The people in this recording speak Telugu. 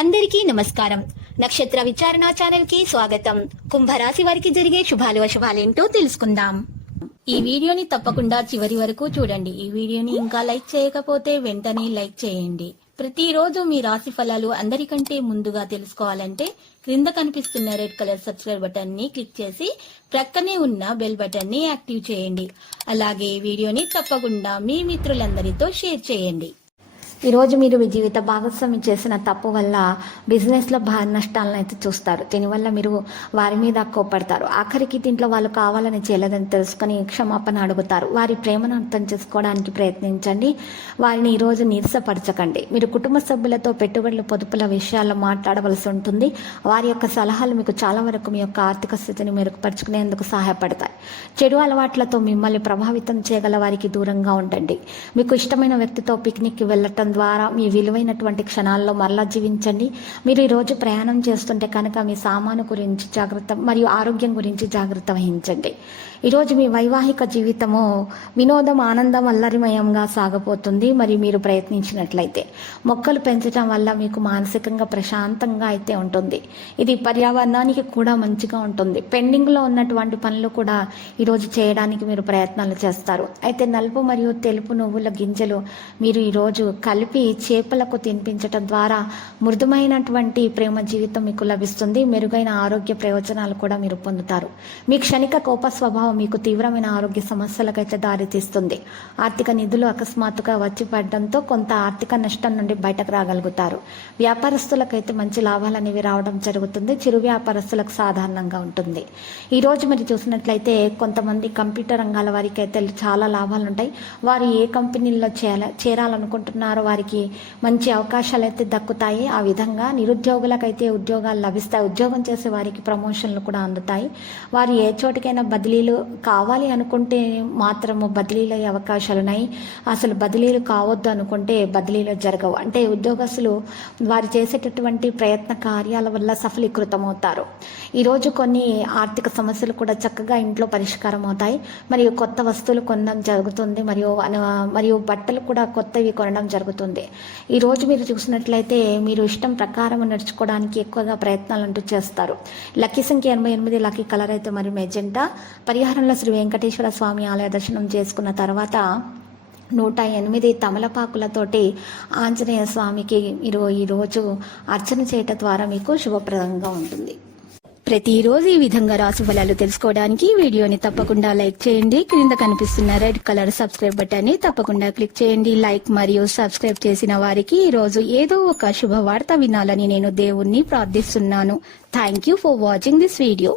అందరికీ నమస్కారం. నక్షత్ర విచారణ ఛానల్ కి స్వాగతం. కుంభరాశి వారికి జరిగే శుభాలు అశుభాలేంటో తెలుసుకుందాం. ఈ వీడియోని తప్పకుండా చివరి వరకు చూడండి. ఈ వీడియోని ఇంకా లైక్ చేయకపోతే వెంటనే లైక్ చేయండి. ప్రతిరోజు మీ రాశి ఫలాలు అందరికంటే ముందుగా తెలుసుకోవాలంటే క్రింద కనిపిస్తున్న రెడ్ కలర్ సబ్స్క్రైబ్ బటన్ ని క్లిక్ చేసి ప్రక్కనే ఉన్న బెల్ బటన్ ని యాక్టివ్ చేయండి. అలాగే ఈ వీడియోని తప్పకుండా మీ మిత్రులందరితో షేర్ చేయండి. ఈరోజు మీరు మీ జీవిత భాగస్వామి చేసిన తప్పు వల్ల బిజినెస్లో భారీ నష్టాలను అయితే చూస్తారు. దీనివల్ల మీరు వారి మీద కోప్పడతారు. ఆఖరికి దీంట్లో వాళ్ళు కావాలని చేయలేదని తెలుసుకొని క్షమాపణ అడుగుతారు. వారి ప్రేమను అర్థం చేసుకోవడానికి ప్రయత్నించండి. వారిని ఈరోజు నీరసపరచకండి. మీరు కుటుంబ సభ్యులతో పెట్టుబడుల పొదుపుల విషయాల్లో మాట్లాడవలసి ఉంటుంది. వారి యొక్క సలహాలు మీకు చాలా వరకు మీ యొక్క ఆర్థిక స్థితిని మెరుగుపరుచుకునేందుకు సహాయపడతాయి. చెడు అలవాట్లతో మిమ్మల్ని ప్రభావితం చేయగల వారికి దూరంగా ఉండండి. మీకు ఇష్టమైన వ్యక్తితో పిక్నిక్కి వెళ్ళటం ద్వారా మీ విలువైనటువంటి క్షణాల్లో మరలా జీవించండి. మీరు ఈరోజు ప్రయాణం చేస్తుంటే కనుక మీ సామాను గురించి జాగ్రత్త మరియు ఆరోగ్యం గురించి జాగ్రత్త వహించండి. ఈరోజు మీ వైవాహిక జీవితము వినోదం, ఆనందం, అల్లరిమయంగా సాగబోతుంది. మరియు మీరు ప్రయత్నించినట్లయితే మొక్కలు పెంచడం వల్ల మీకు మానసికంగా ప్రశాంతంగా అయితే ఉంటుంది. ఇది పర్యావరణానికి కూడా మంచిగా ఉంటుంది. పెండింగ్లో ఉన్నటువంటి పనులు కూడా ఈరోజు చేయడానికి మీరు ప్రయత్నాలు చేస్తారు. అయితే నలుపు మరియు తెలుపు నువ్వుల గింజలు మీరు ఈరోజు కలిపి చేపలకు తినిపించడం ద్వారా మృదుమైనటువంటి ప్రేమ జీవితం మీకు లభిస్తుంది. మెరుగైన ఆరోగ్య ప్రయోజనాలు కూడా మీరు పొందుతారు. మీ క్షణిక కోప స్వభావం మీకు తీవ్రమైన ఆరోగ్య సమస్యలకైతే దారితీస్తుంది. ఆర్థిక నిధులు అకస్మాత్తుగా వచ్చి పడడంతో కొంత ఆర్థిక నష్టం నుండి బయటకు రాగలుగుతారు. వ్యాపారస్తులకైతే మంచి లాభాలు అనేవి రావడం జరుగుతుంది. చిరు వ్యాపారస్తులకు సాధారణంగా ఉంటుంది. ఈరోజు మీరు చూసినట్లయితే కొంతమంది కంప్యూటర్ రంగాల వారికి అయితే చాలా లాభాలు ఉంటాయి. వారు ఏ కంపెనీల్లో చేరాలనుకుంటున్నారో వారికి మంచి అవకాశాలు అయితే దక్కుతాయి. ఆ విధంగా నిరుద్యోగులకైతే ఉద్యోగాలు లభిస్తాయి. ఉద్యోగం చేసే వారికి ప్రమోషన్లు కూడా అందుతాయి. వారు ఏ చోటికైనా బదిలీలు కావాలి అనుకుంటే మాత్రము బదిలీలు అయ్యే అవకాశాలు ఉన్నాయి. అసలు బదిలీలు కావద్దు అనుకుంటే బదిలీలు జరగవు. అంటే ఉద్యోగస్తులు వారు చేసేటటువంటి ప్రయత్న కార్యాల వల్ల సఫలీకృతమవుతారు. ఈరోజు కొన్ని ఆర్థిక సమస్యలు కూడా చక్కగా ఇంట్లో పరిష్కారం అవుతాయి. మరియు కొత్త వస్తువులు కొనడం జరుగుతుంది. మరియు బట్టలు కూడా కొత్తవి కొనడం జరుగుతుంది. ఈరోజు మీరు చూసినట్లయితే మీరు ఇష్టం ప్రకారం నడుచుకోవడానికి ఎక్కువగా ప్రయత్నాలు అంటూ చేస్తారు. లక్కీ సంఖ్య 88, లక్కీ కలర్ అయితే మరి మెజెంటా. పరిహారంలో శ్రీ వెంకటేశ్వర స్వామి ఆలయ దర్శనం చేసుకున్న తర్వాత 108 తమలపాకులతోటి ఆంజనేయ స్వామికి మీరు ఈరోజు అర్చన చేయటం ద్వారా మీకు శుభప్రదంగా ఉంటుంది. ప్రతిరోజు ఈ విధంగా రాశి ఫలాలు తెలుసుకోవడానికి వీడియోని తప్పకుండా లైక్ చేయండి. క్రింద కనిపిస్తున్న రెడ్ కలర్ సబ్స్క్రైబ్ బటన్ ని తప్పకుండా క్లిక్ చేయండి. లైక్ మరియు సబ్స్క్రైబ్ చేసిన వారికి ఈ రోజు ఏదో ఒక శుభవార్త వినాలని నేను దేవుణ్ణి ప్రార్థిస్తున్నాను. Thank you for watching this video.